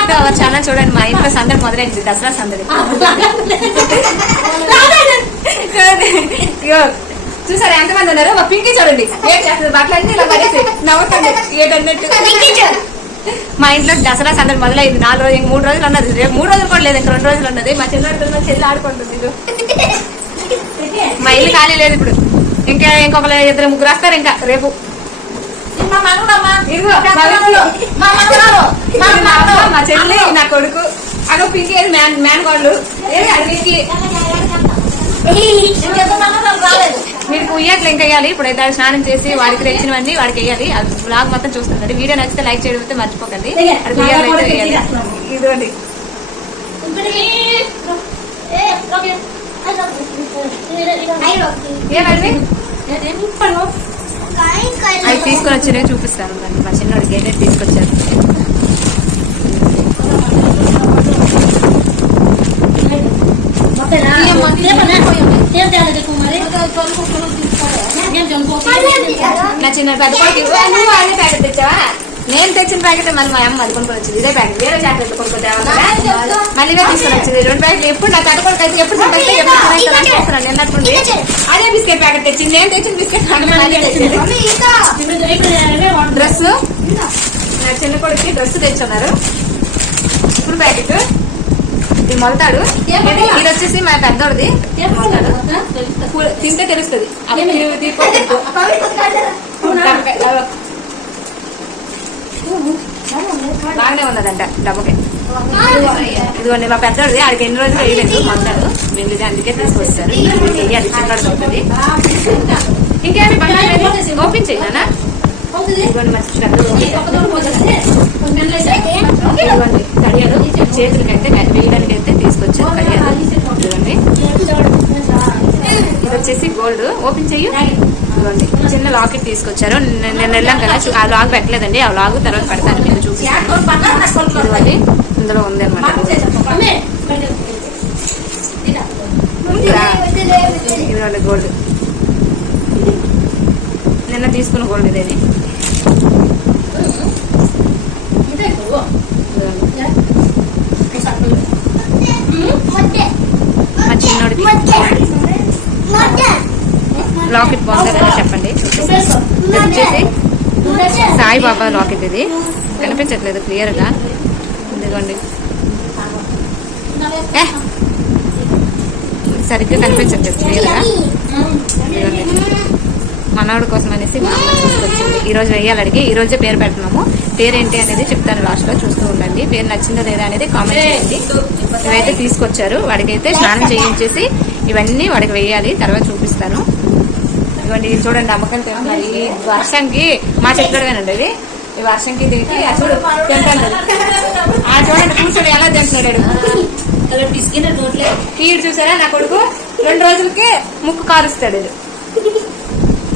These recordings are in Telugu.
బ్యాక్ టు అవర్ ఛానల్ చూడండి. మా ఇంట్లో సందడి మొదలైంది. దసరా సందడి. చూసారా ఎంతమంది ఉన్నారు? మా పింకి చూడండి. ఏం చేస్తుంది బట్టలన్నీ ఇలా పడేసి నవ్వుతుంది. ఏటన్నట్టు మా ఇంట్లో దసరా సందడి మొదలైంది. నాలుగు రోజులు మూడు రోజులు ఉన్నది రేపు మూడు రోజులు కూడా లేదు ఇంకా రెండు రోజులు ఉన్నది మా చిన్న చెల్లి ఆడుకుంటుంది. మా ఇల్లు ఖాళీ లేదు ఇప్పుడు. ఇంకా ఇంకొక ఇద్దరు ముగ్గురు వస్తారు ఇంకా. రేపు మా చెల్లి నా కొడుకు అక్కడ పింకి మ్యాన్ మ్యాన్ వాళ్ళు మీరు ఉయ్యాట్లు ఇంకా వేయాలి ఇప్పుడు అయితే స్నానం చేసి వాడికి తెచ్చినవన్నీ వాడికి వేయాలి అది బ్లాగ్ మొత్తం చూస్తుందండి వీడియో నచ్చితే లైక్ చేయడం అయితే మర్చిపోకండి ఇదిగోండి ఏమండి అవి తీసుకొని వచ్చినవి చూపిస్తాను. మరి మా చిన్నోడికి ఏంటంటే తీసుకొచ్చారు. నా చిన్న పెద్ద కొడుకు తెచ్చావా? నేను తెచ్చిన ప్యాకెట్ మళ్ళీ మా అమ్మ అది కొనుక్కొని వచ్చింది. ఇదే ప్యాకెట్. వేరే చాక్లెట్ కొనుక్కొని మళ్ళీ తీసుకొని వచ్చింది. రెండు ప్యాకెట్లు. ఎప్పుడు నా కొడుకు అయితే ఎప్పుడు ఎప్పుడు అదే బిస్కెట్ ప్యాకెట్ తెచ్చింది. నేను తెచ్చిన బిస్కెట్ డ్రెస్ నా చిన్న కొడుకు డ్రెస్ తెచ్చున్నారు. ఇప్పుడు ప్యాకెట్. ఇది మొలతాడు. ఇది వచ్చేసి మా పెద్దోడిది. తింటే తెలుస్తుంది అది ఇది- ఇది పొట్టు. డబ్బకాయ, డబ్బ- బాగానే ఉన్నదంట డబ్బకే. ఇదిగోండి మా పెద్దది ఆడికి ఎన్ని రోజులు వేయలేదు మొలతాడు వెళ్ళిది అందుకే తీసుకొస్తారు ఇది అది చిన్నది అవుతుంది ఇంకేమి బంగారు ఓపెన్ చేయనా ఇదిగోండి మా ఇదిగోండి కడియాలు చేతులకి అయితే వేయడానికి అయితే తీసుకొచ్చారు కడియాలు ఇదిగోండి. ఇది వచ్చేసి గోల్డ్. ఓపెన్ చెయ్యి. ఇదిగోండి. చిన్న లాకెట్ తీసుకొచ్చారు. నేను వెళ్ళాం కదా ఆ లాగ్ పెట్టలేదండి. ఆ లాగ్ తర్వాత పెడతాను మీరు చూపిస్తాను. ఇదిగోండి. ఇందులో ఉంది అనమాట ఇదిగోండి గోల్డ్ నిన్న తీసుకున్న గోల్డ్ ఇదేది. ఇదే లాకెట్ బాగుందా లేదా చెప్పండి. వచ్చేసి సాయిబాబా లాకెట్ ఇది. కనిపించట్లేదు క్లియర్గా ఇదిగోండి సరిగ్గా కనిపించట్లేదు క్లియర్గా ఇదిగోండి. మనవాడి కోసం అనేసి మా అమ్మ తీసుకొచ్చింది. ఈ రోజు వెయ్యాలి అడిగి ఈ రోజే పేరు పెడుతున్నాము. పేరు ఏంటి అనేది చెప్తాను లాస్ట్లో చూస్తూ ఉండండి. పేరు నచ్చిందో లేదా అనేది కామెంట్ చేయండి. ఇవైతే తీసుకొచ్చారు. వాడికైతే స్నానం చేయించేసి ఇవన్నీ వాడికి వేయాలి తర్వాత చూపిస్తాను. ఇవ్వండి ఇది చూడండి అమ్మకం తింటున్నారు ఈ వర్షంకి మా చెట్లుగానండి ఇది. ఈ వర్షంకి ఆ చూడు ఆ చూడండి కూర్చొని ఎలా తింటున్నాడు కీడు చూసారా? నా కొడుకు రెండు రోజులకి ముక్కు కారుస్తాడు ఇది.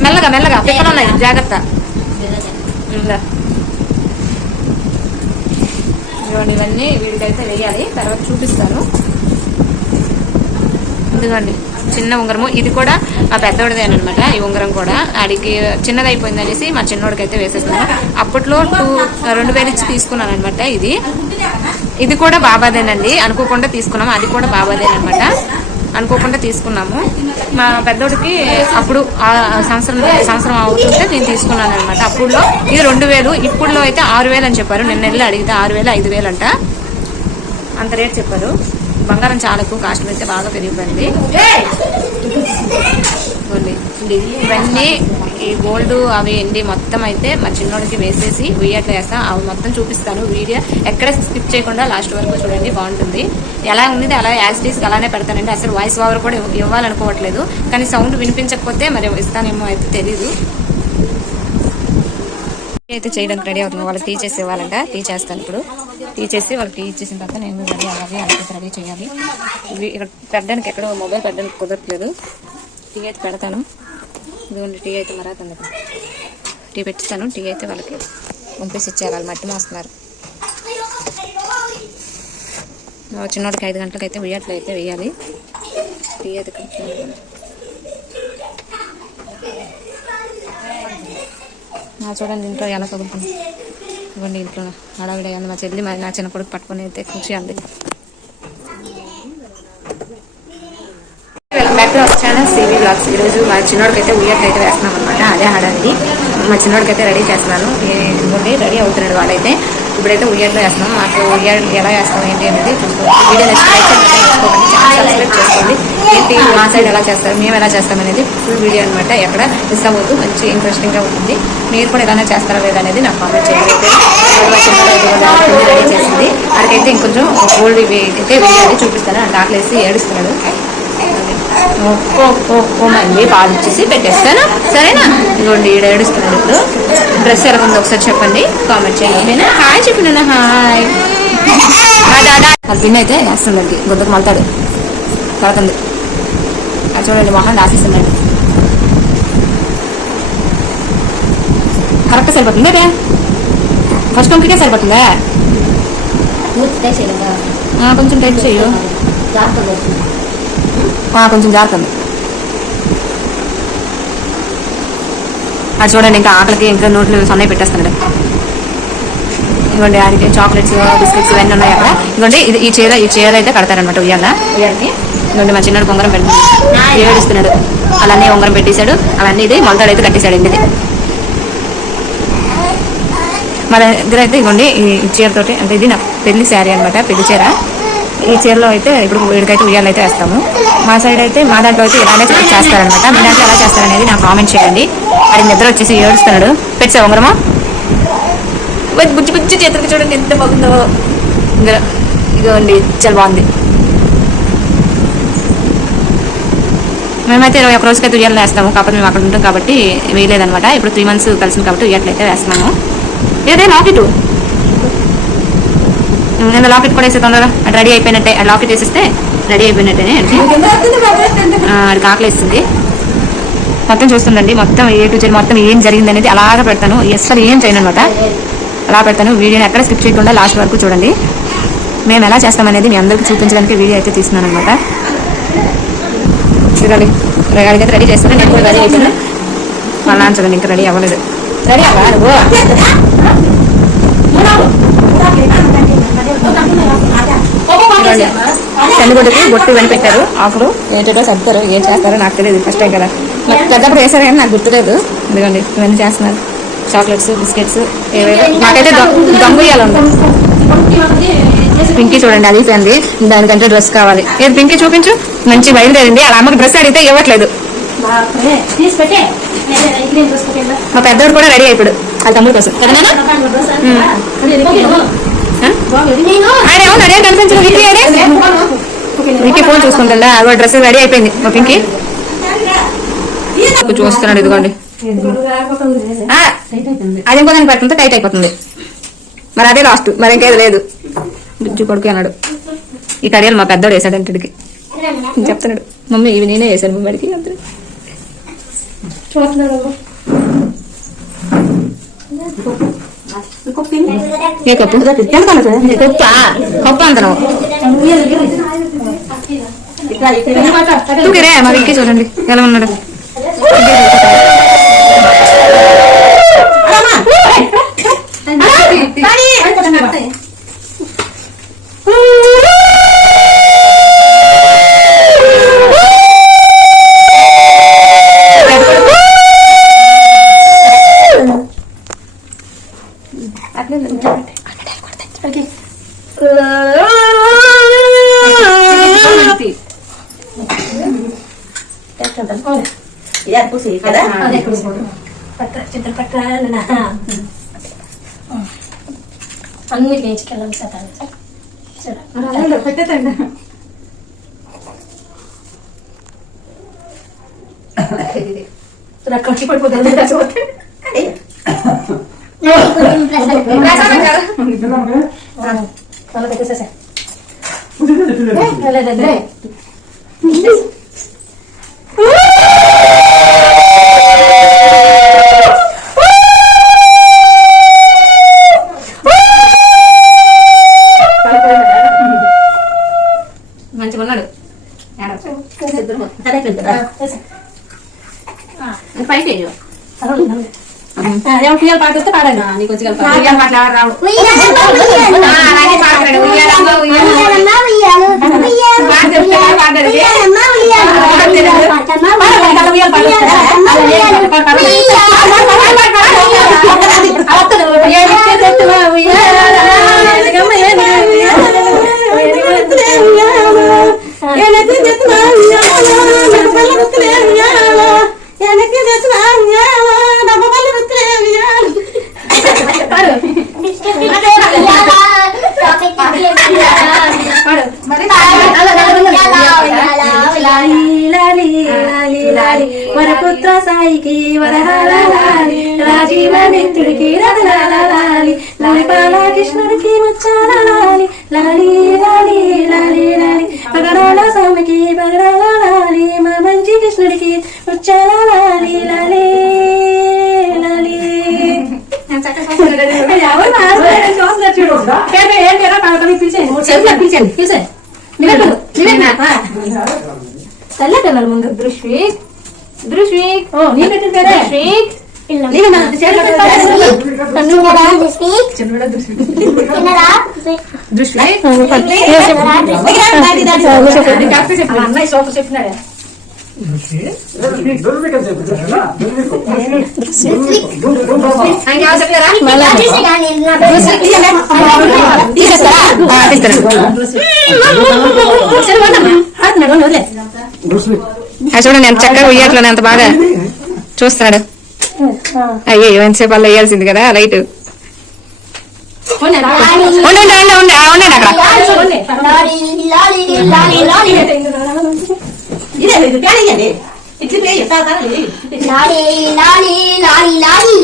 మెల్లగా మెల్లగా పిక్కలు ఉన్నాయి? జాగ్రత్త. ఇదిగోండి ఇవన్నీ వీడికైతే వేయాలి. తర్వాత చూపిస్తాను. ఇదిగోండి చిన్న ఉంగరము. ఇది కూడా మా పెద్దోడిదేనమాట ఈ ఉంగరం కూడా. ఆడికి చిన్నది అనేసి మా చిన్నోడికైతే అయితే వేసేస్తాను అప్పట్లో టూ రెండు వేలు ఇచ్చి తీసుకున్నాను అనమాట ఇది. ఇది కూడా బాబాదేనండి. అనుకోకుండా తీసుకున్నాము. అది కూడా బాబాదేనమాట అనుకోకుండా తీసుకున్నాము. మా పెద్దోడికి అప్పుడు ఆ సంవత్సరం సంవత్సరం అవుతుంటే నేను తీసుకున్నాను అనమాట అప్పుడులో ఇది రెండు వేలు. ఇప్పుడులో అయితే ఆరు వేలు అని చెప్పారు. నిన్న వెళ్ళి అడిగితే ఆరు వేలు ఐదు వేలు అంట. అంత రేట్ చెప్పారు. బంగారం చాలా ఎక్కువ కాస్ట్ అయితే బాగా పెరిగిపోయింది. ఇవన్నీ ఈ గోల్డ్ అవి ఎండి మొత్తం అయితే మా చిన్నోడికి వేసేసి ఉయ్యట్లు వేస్తా. అవి మొత్తం చూపిస్తాను వీడియో. ఎక్కడ స్కిప్ చేయకుండా లాస్ట్ వరకు చూడండి బాగుంటుంది. ఎలా ఉంది అలా యాజ్ అలానే పెడతానండి. అసలు వాయిస్ ఓవర్ కూడా ఇవ్వ- ఇవ్వాలనుకోవట్లేదు. కానీ సౌండ్ వినిపించకపోతే మరి ఇస్తానేమో అయితే తెలీదు. అయితే చేయడానికి రెడీ అవుతుంది వాళ్ళకి టీ చేసి ఇవ్వాలంట. టీ చేస్తాను ఇప్పుడు. టీ వాళ్ళకి టీ ఇచ్చేసిన తర్వాత నేను రెడీ అవ్వాలి అలాగే రెడీ చేయాలి. ఇవి ఇక్కడ పెట్టడానికి ఎక్కడ మొబైల్ పెట్టడానికి కుదరట్లేదు. టీ అయితే పెడతాను. ఇదిగోండి టీ అయితే మరాతుంది టీ పెట్టిస్తాను. టీ అయితే వాళ్ళకి పంపేసి ఇచ్చేయాలి. వాళ్ళు మట్టి మోస్తున్నారు. చిన్నోడికి ఐదు గంటలకు అయితే వేయట్లు అయితే వేయాలి. టీ అయితే చూడండి ఇంట్లో ఎలా చదువుతుంది ఇవ్వండి ఇంట్లో హడావిడి అయ్యింది. మా చెల్లి మరి నా చిన్న కొడుకు పట్టుకుని అయితే ఖుషి అంది. వెల్కమ్ సివి బ్లాగ్స్ ఈరోజు మా చిన్నోడికి అయితే ఉయ్యాక అయితే వేస్తున్నాం అనమాట అదే హడావిడి. మా చిన్నోడికి అయితే రెడీ చేస్తున్నాను. ఇదిగోండి రెడీ అవుతున్నాడు వాడైతే. ఇప్పుడైతే ఉయ్యాట్లో వేస్తున్నాం. మాకు ఉయ్యాడు ఎలా వేస్తాం ఏంటి అనేది చూసుకోండి. వీడియో నెక్స్ట్ లైక్ చేసుకోకండి ఛానల్ సబ్స్క్రైబ్ చేసుకోండి. ఏంటి? మా సైడ్ ఎలా చేస్తారు? మేము ఎలా చేస్తాం అనేది ఫుల్ వీడియో అనమాట ఎక్కడ మిస్ అవ్వద్దు. మంచి ఇంట్రెస్టింగ్గా ఉంటుంది. మీరు కూడా ఎలానే చేస్తారా లేదా అనేది నాకు కామెంట్ చేయండి. రెడీ చేసింది. అక్కడికైతే ఇంకొంచెం గోల్డ్ ఇవి అయితే వేయాలి చూపిస్తాను. అంటే ఆకలేసి ఏడుస్తున్నాడు. మళ్ళీ పాలు ఇచ్చేసి పెట్టేస్తాను. సరేనా? ఇదిగోండి ఈడ ఏడుస్తున్నాడు ఇప్పుడు. డ్రెస్ ఎలా ఉందో ఒకసారి చెప్పండి. కామెంట్ చేయండి ఓకేనా? హాయ్ చెప్పిన హాయ్ అది పిన్ అయితే వేస్తుందండి. గుద్దకు మళ్తాడు కడుతుంది అది చూడండి మొహం రాసిస్తున్నాడు కరెక్ట్ సరిపోతుంది అదే? ఫస్ట్ కొంకికే సరిపోతుందా? కొంచెం టైట్ ఆ, కొంచెం జారుతుంది అది చూడండి ఇంకా ఆకలికి ఇంకా నోట్లు సన్నయ్య పెట్టేస్తున్నాడు. ఇవ్వండి ఆయనకి చాక్లెట్స్ బిస్కెట్స్ ఇవన్నీ ఉన్నాయి అక్కడ. ఇదిగోండి ఇది ఈ చీర ఈ చీర అయితే కడతారనమాట ఉయ్యాల. ఉయ్యాలకి. ఇదిగోండి మా చిన్నడు ఉంగరం పెట్టి ఏడుస్తున్నాడు. అలానే ఉంగరం పెట్టేశాడు. అవన్నీ ఇది మొలతాడు అయితే కట్టేశాడు ఇంటిది. మన దగ్గర అయితే ఇవ్వండి ఈ చీరతోటి అంటే ఇది నా పెళ్ళి శారీ అనమాట పెళ్ళి చీర. ఈ చీరలో అయితే ఇప్పుడు వీడికైతే ఉయ్యాలు అయితే వేస్తాము. మా సైడ్ అయితే మా దాంట్లో అయితే ఇలానే చేస్తారనమాట మీ దాంట్లో ఎలా చేస్తారనేది నాకు కామెంట్ చేయండి. అది నిద్ర వచ్చేసి ఏడుస్తున్నాడు. పెట్టా ఉంగరమా. బుజ్జి బుజ్జి చేతులకి చూడండి ఎంత బాగుందో. ఇందులో ఇదిగోండి చాలా బాగుంది. మేమైతే ఇరవై ఒక రోజుకైతే ఉయ్యాలు వేస్తాము. కాకపోతే మేము అక్కడ ఉంటాం కాబట్టి వేయలేదనమాట ఇప్పుడు త్రీ మంత్స్ కలిసింది కాబట్టి ఉయ్యాట్లు అయితే వేస్తున్నాము. ఇదే లాకెట్. నేను లాకెట్ కూడా వేసే తొందరగా అది రెడీ అయిపోయినట్టే. ఆ లాకెట్ వేసేస్తే రెడీ అయిపోయినట్టేనే అది. ఆకలేస్తుంది మొత్తం చూస్తుండండి. మొత్తం ఏ టు జెడ్ మొత్తం ఏం జరిగింది అనేది అలాగా పెడతాను. అసలు ఏం చేయను అనమాట అలా పెడతాను. వీడియోని ఎక్కడ స్కిప్ చేయకుండా లాస్ట్ వరకు చూడండి. మేము ఎలా చేస్తామనేది మీ అందరికీ చూపించడానికి వీడియో అయితే తీస్తున్నాను అనమాట చూడండి అడిగితే రెడీ చేస్తాను. నేను కూడా రెడీ అయిపోయాను అలా చూడండి ఇంకా రెడీ అవ్వలేదు. రెడీ అవ్వ? నువ్వు? బొట్టు ఇవన్నీ పెట్టారు. ఆకులు. ఏంటో చెప్తారు ఏం చేస్తారో నాకు తెలియదు. ఫస్ట్ టైం కదా. నాకు పెద్దప్పుడు వేసారు కానీ నాకు గుర్తులేదు. ఎందుకండి ఇవన్నీ చేస్తున్నారు. చాక్లెట్స్ బిస్కెట్స్ ఏవేవో నాకైతే దొంగ ఇయ్యాలండి పింకీ చూడండి అది అయిపోయింది దానికంటే డ్రెస్ కావాలి ఏది పింకీ చూపించు మంచి బయలుదేరింది అలా అమ్మకి డ్రెస్ అడిగితే ఇవ్వట్లేదు మా పెద్దోడు కూడా రెడీ అయిపోయాడు వాళ్ళ తమ్ముడు కోసం కదా? ఆయన ఏమో రెడీ కనిపించదు విక్కీ ఏడే? విక్కీ ఫోన్ చూసుకుంటుందా డ్రెస్ రెడీ అయిపోయింది మా పింకీ చూస్తున్నాడు ఇదిగోండి అది ఇంకో దానికి పెడుతుంటే టైట్ అయిపోతుంది. మరి అదే లాస్ట్ మరి ఇంకేది లేదు. బుజ్జు కొడుకు అన్నాడు. ఈ కడియాలు మా పెద్దోడు వేసాడు ఇంటికి చెప్తున్నాడు. మమ్మీ ఇవి నేనే వేసాను. మమ్మడికి అంటాడు ఏ కప్పు? కప్ప? కప్ప అంత నువ్వు తూకిరే మా విక్కీ చూడండి. ఎలా ఉన్నాడు? लागतंय Ya, aku sih, kadang. Ada, aku sih. Patra, cinta patra, nah. అన్ని వేయించుకెళ్ళాలి సార్ ఖర్చు పడిపోతుంది మళ్ళీ వెయ్యు. ఉయ్యాల పాట వస్తే పాడండి నీకు వచ్చి ఉయ్యాల పాటలు ఎవరు లాలి లాలి లాలి లాలి వరపుత్ర సాయికి వరహాలి రాజీవ మిత్రుడికి రథలాలి లాలిపాల కృష్ణుడికి ముచ్చాల చూడండి ఎంత చక్కగా ఉయ్యట్లేదు ఎంత బాగా చూస్తున్నాడు అయ్యో ఎంతసేపు అలా వేయాల్సింది కదా లైట్. పోనీ, రా. ఉండండి అక్కడ.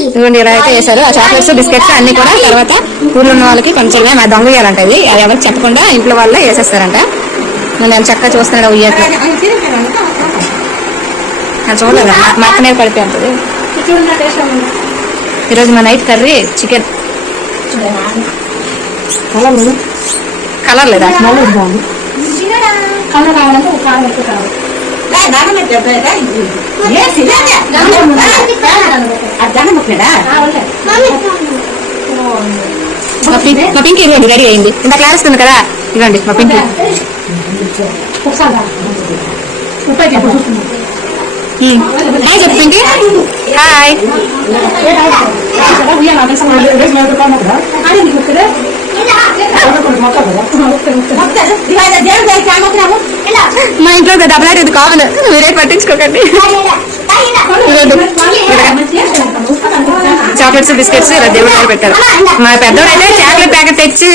ఇదిగోండి ఇలా అయితే వేశారు. ఆ చాక్లెట్స్ బిస్కెట్స్ అన్ని కూడా తర్వాత ఊర్లో ఉన్న వాళ్ళకి కొంచెం మా దొంగ వేయాలంట ఇది. అది ఎవరికి చెప్పకుండా ఇంట్లో వాళ్ళే వేసేస్తారంట. నేను చక్కగా చూస్తున్నాడు అది చూడలేదు? మా పడిపోయి ఉంటుంది. ఈరోజు మా నైట్ కర్రీ చికెన్. కలర్ లేదా. కలర్ కావాలంటే ఒక కారం ఎక్కువ కావాలి ఆ, వదిలే. మా పింక్ ఇవ్వండి రెడీ అయింది. ఇంత క్లాస్ ఉంది కదా? ఇవ్వండి మా పింక్ ఒకసారి రా. ముప్పై చెప్పు చూస్తున్నాం. హాయ్ చెప్పింది హాయ్. మా ఇంట్లో ఒక డబ్బులాట ఇది కావాలి. మీరే పట్టించుకోకండి. చాక్లెట్స్ బిస్కెట్స్ ఇలా దేవుడు దగ్గర పెట్టారు. మా పెద్దోడైతే అయితే చాక్లెట్ ప్యాకెట్ తెచ్చి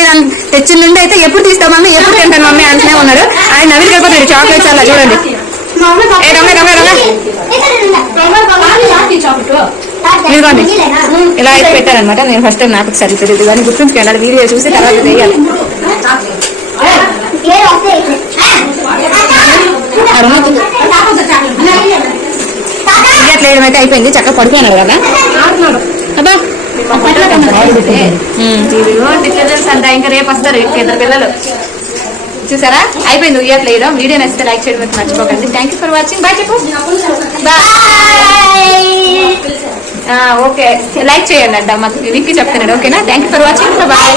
తెచ్చిన నుండి అయితే ఎప్పుడు తీస్తాం మమ్మీ ఎప్పుడు తింటాను మమ్మీ అంటూనే ఉన్నారు. ఆయన నవ్వులు చాక్లెట్స్ అలా చూడండి. ఇదిగోండి ఇలా అయితే పెట్టారనమాట నేను ఫస్ట్ టైం నాకు సరి తెలియదు కానీ గుర్తుంచుకోండి వీడియో చూసి తర్వాత వేయాలి. ఇట్లా అయితే అయిపోయింది. చక్కగా పడిపోయినాడు కదా. అబ్బా. ఇంకా రేపు వస్తారు. ఇద్దరు పిల్లలు. చూసారా? అయిపోయింది ఉయ్యట్లు వేయడం. వీడియో నచ్చితే లైక్ చేయడం మర్చిపోకండి. Thank you for watching bye చెప్పు. బాయ్ ఓకే లైక్ చేయండి అంట. మాకు విక్కి చెప్తున్నాడు. ఓకేనా thank you for watching bye